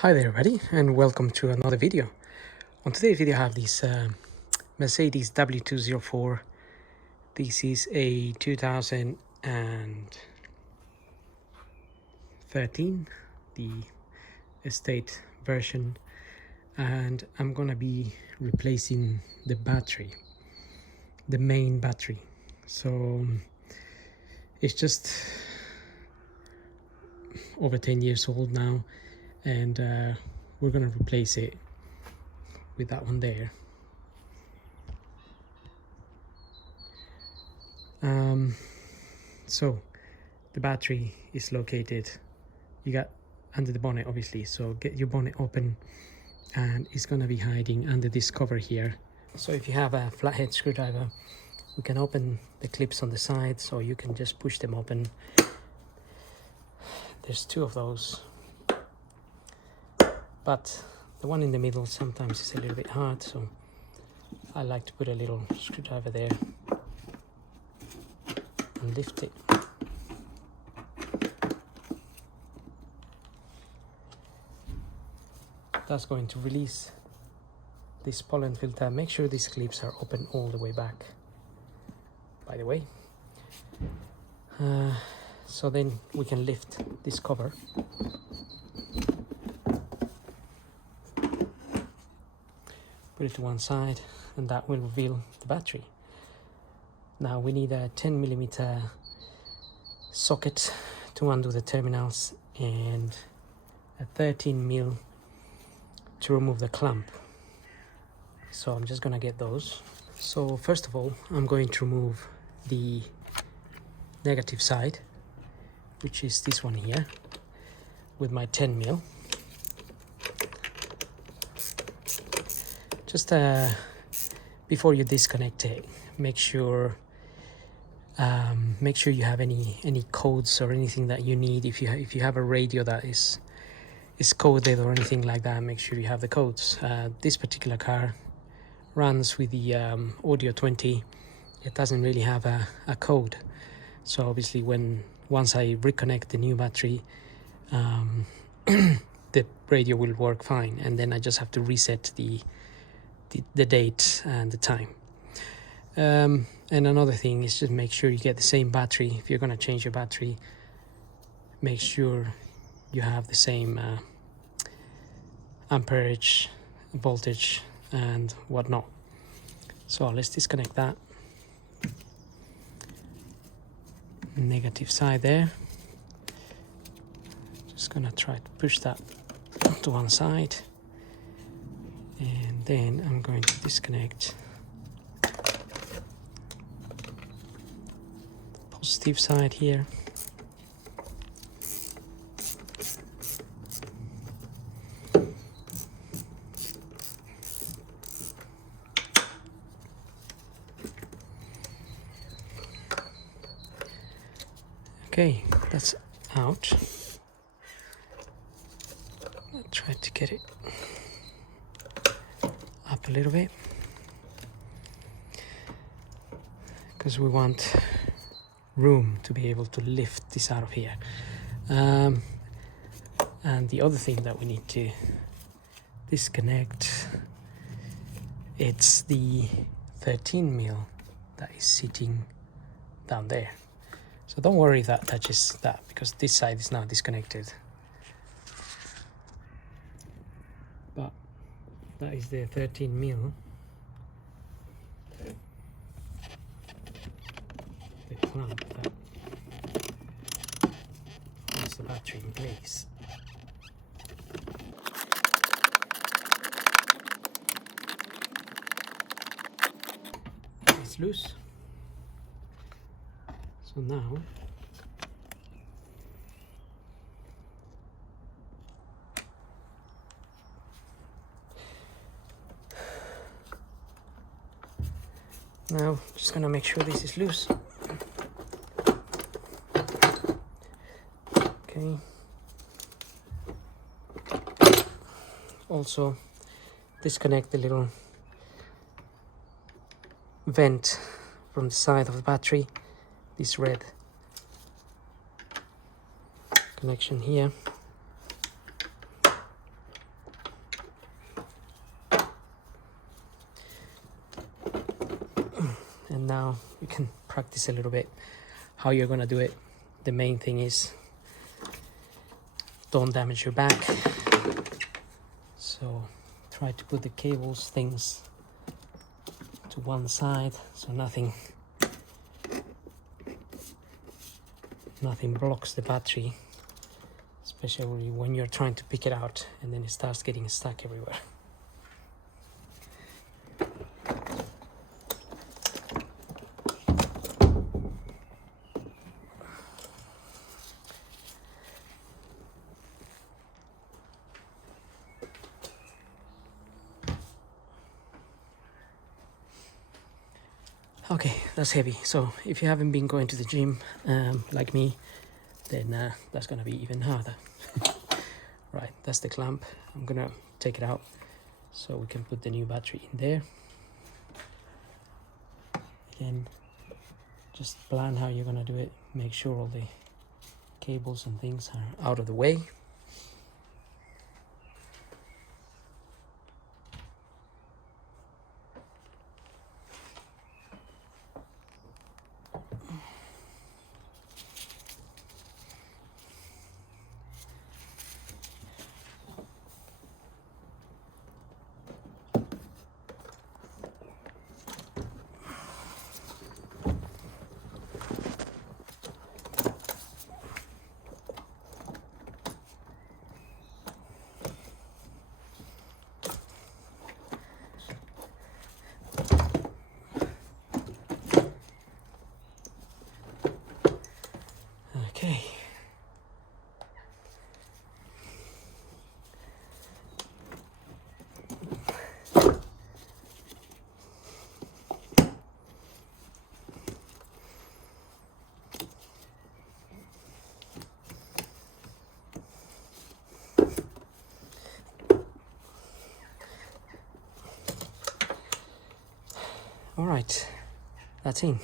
Hi there everybody, and welcome to another video. On today's video I have this Mercedes W204. This is a 2013, the estate version, and I'm gonna be replacing the battery, the main battery. So it's just over 10 years old now, and we're gonna replace it with that one there. So the battery is located, you got under the bonnet obviously, so get your bonnet open and it's going to be hiding under this cover here. So if you have a flathead screwdriver, we can open the clips on the sides, or you can just push them open. There's two of those, but the one in the middle sometimes is a little bit hard, so I like to put a little screwdriver there and lift it. That's going to release this pollen filter. Make sure these clips are open all the way back, by the way. So then we can lift this cover. Put it to one side, and that will reveal the battery. Now we need a 10mm socket to undo the terminals and a 13mm to remove the clamp. So I'm just gonna get those. So first of all, I'm going to remove the negative side, which is this one here, with my 10mm. Just before you disconnect it, make sure you have any codes or anything that you need. If you have a radio that is coded or anything like that, make sure you have the codes. This particular car runs with the Audio 20. It doesn't really have a code, so obviously once I reconnect the new battery, the radio will work fine, and then I just have to reset the date and the time. And another thing is just make sure you get the same battery. If you're going to change your battery, make sure you have the same amperage, voltage and whatnot. So let's disconnect that. Negative side there. Just gonna try to push that to one side, and then I'm going to disconnect the positive side here. Okay, that's out. I'll try to get it up a little bit, because we want room to be able to lift this out of here. And the other thing that we need to disconnect, it's the 13mm that is sitting down there. So don't worry if that touches that, because this side is now disconnected. But that is the 13mm. The clamp that holds the battery in place. It's loose. So now just gonna make sure this is loose. Okay. Also disconnect the little vent from the side of the battery, this red connection here. and now you can practice a little bit how you're gonna do it. The main thing is don't damage your back, so try to put the cables things to one side so nothing blocks the battery, especially when you're trying to pick it out and then it starts getting stuck everywhere. Okay, that's heavy. So if you haven't been going to the gym like me, then that's gonna be even harder. Right, that's the clamp. I'm gonna take it out so we can put the new battery in there. Again, just plan how you're gonna do it. Make sure all the cables and things are out of the way. Okay. All right, that's in.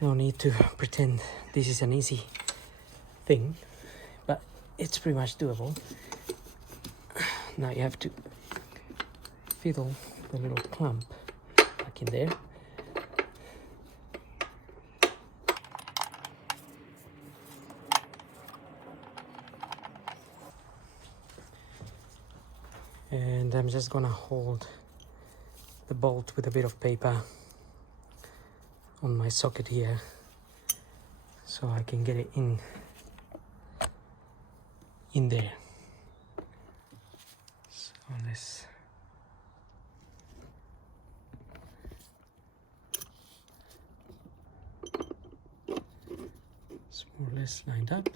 No need to pretend this is an easy thing, but it's pretty much doable. Now you have to fiddle the little clamp back in there. And I'm just gonna hold the bolt with a bit of paper on my socket here so I can get it in there. So let's it's more or less lined up,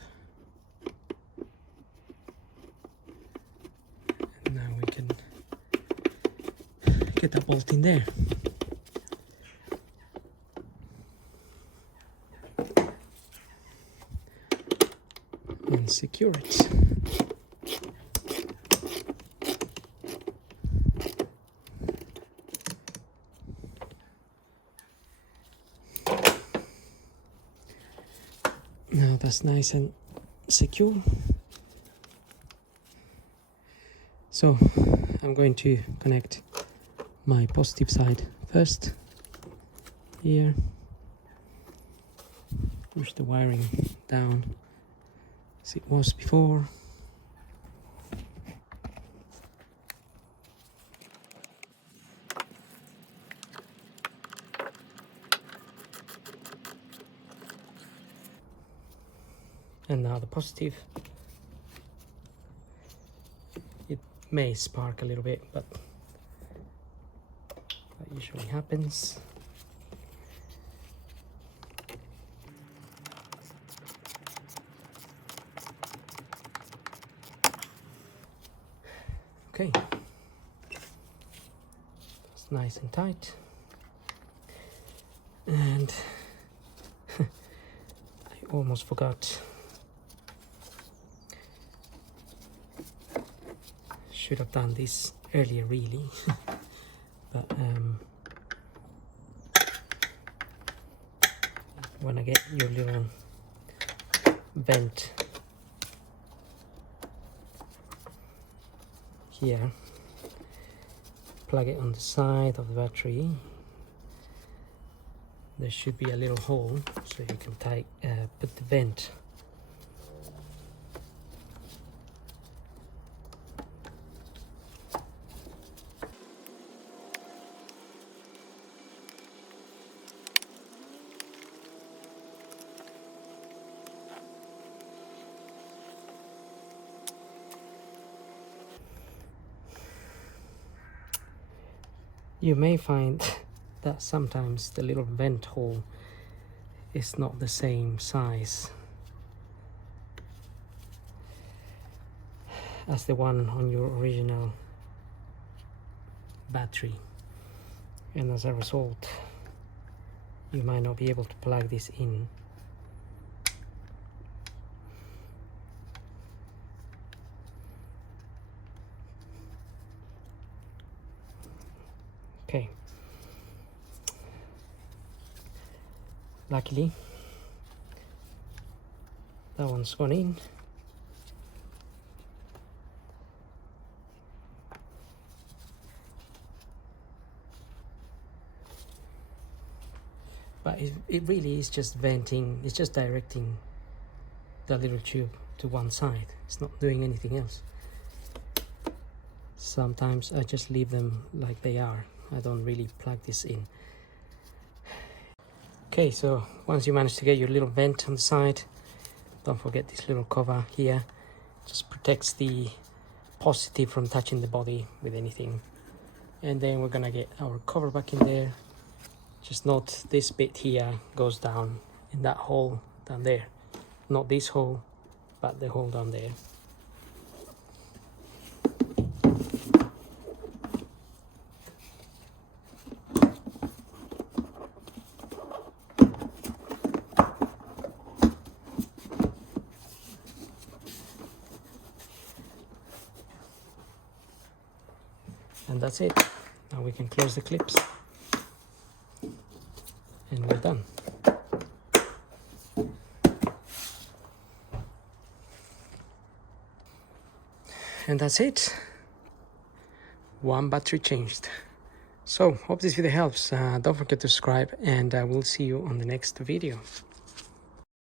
and now we can get the bolt in there. And secure it. Now that's nice and secure. So I'm going to connect my positive side first here. Push the wiring down as it was before. And now the positive. It may spark a little bit, but that usually happens. Okay, it's nice and tight. And I almost forgot. Should have done this earlier, really. But when I get your little vent here, plug it on the side of the battery, there should be a little hole so you can put the vent. You may find that sometimes the little vent hole is not the same size as the one on your original battery, and as a result you might not be able to plug this in. Okay, luckily that one's gone in. But it really is just venting, it's just directing the little tube to one side. It's not doing anything else. Sometimes I just leave them like they are. I don't really plug this in. Okay, so once you manage to get your little vent on the side, don't forget this little cover here. Just protects the positive from touching the body with anything. And then we're gonna get our cover back in there. Just note this bit here goes down in that hole down there. Not this hole, but the hole down there. And that's it. Now we can close the clips. And we're done. And that's it. One battery changed. So, hope this video helps. Don't forget to subscribe, and I will see you on the next video.